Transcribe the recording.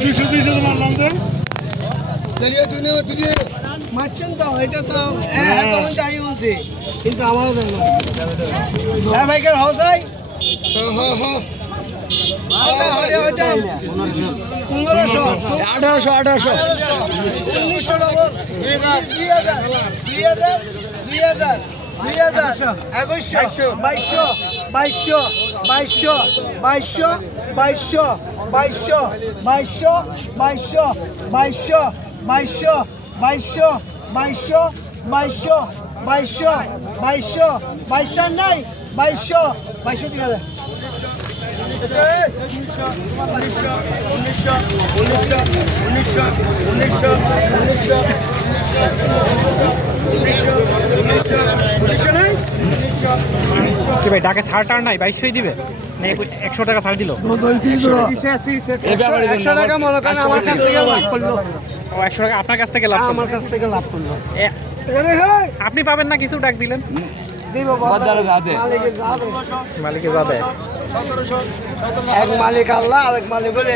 200 মারলাম তো মারছেন তো এটা তো হ্যাঁ তখন যাই বলছি কিন্তু আমারও জানো হ্যাঁ ভাইকার হাও যাই আঠারোশো 1900 ডবল 2200 নাই 2200 ঠিক আছে কি ভাই ডাকে ছাড় টার নাই 2200 দিবে না 100 টাকা ছাড় দিল 100 টাকা মনে করেন আমার কাছ থেকে লাভ করলো ও 100 টাকা আপনার কাছ থেকে লাভ করলো আমার কাছ থেকে লাভ করলো আপনি পাবেন না কিছু ডাক দিলেন দিব মালিকে যাবে মালিকে যাবে এক মালিক আল্লাহ আরেক মালিক হলে